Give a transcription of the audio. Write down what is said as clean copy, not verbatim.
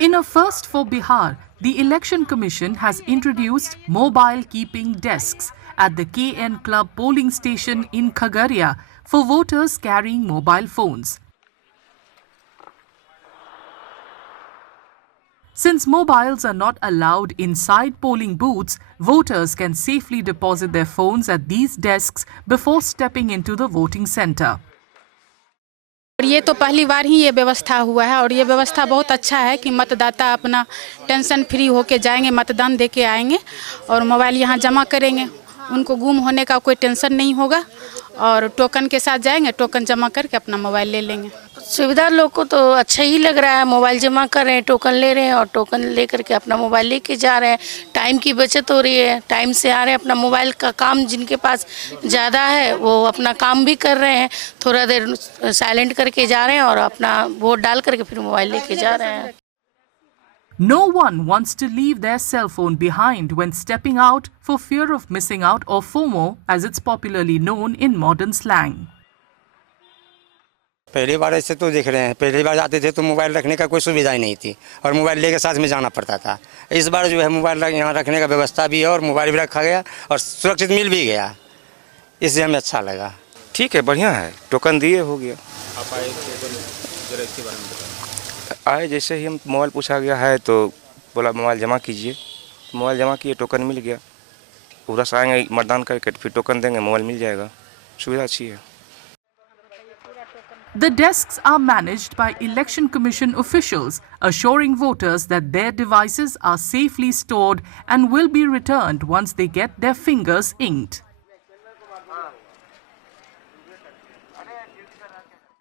In a first for Bihar, the Election Commission has introduced mobile keeping desks at the KN Club polling station in Khagaria for voters carrying mobile phones. Since mobiles are not allowed inside polling booths, voters can safely deposit their phones at these desks before stepping into the voting center. ये तो पहली बार ही ये व्यवस्था हुआ है और ये व्यवस्था बहुत अच्छा है कि मतदाता अपना टेंशन फ्री होके जाएंगे, मतदान देके आएंगे और मोबाइल यहाँ जमा करेंगे। उनको गुम होने का कोई टेंशन नहीं होगा और टोकन के साथ जाएंगे, टोकन जमा करके अपना मोबाइल ले लेंगे। सुविधा लोग को तो अच्छा ही लग रहा है, मोबाइल जमा कर रहे हैं, टोकन ले रहे हैं और टोकन ले करके अपना मोबाइल लेके जा रहे हैं। टाइम की बचत हो रही है, टाइम से आ रहे हैं, अपना मोबाइल का काम जिनके पास ज़्यादा है वो अपना काम भी कर रहे हैं, थोड़ा देर साइलेंट करके जा रहे हैं और अपना वोट डाल करके फिर मोबाइल लेके जा रहे हैं। No one wants to leave their cell phone behind when stepping out for fear of missing out, or FOMO as it's popularly known in modern slang. पहली बार ऐसे तो देख रहे हैं, पहली बार जाते थे तो मोबाइल रखने का कोई सुविधा ही नहीं थी और मोबाइल लेके साथ में जाना पड़ता था। इस बार जो है मोबाइल यहाँ रखने का व्यवस्था भी है और मोबाइल भी रखा गया और सुरक्षित मिल भी गया, इससे हमें अच्छा लगा। ठीक है, बढ़िया है, टोकन दिए हो गया। आए जैसे ही हम मोबाइल पूछा गया है तो बोला मोबाइल जमा कीजिए, मोबाइल जमा किए, टोकन मिल गया। उधर से आएंगे मतदान करके फिर टोकन देंगे, मोबाइल मिल जाएगा, सुविधा अच्छी है। The desks are managed by Election Commission officials, assuring voters that their devices are safely stored and will be returned once they get their fingers inked.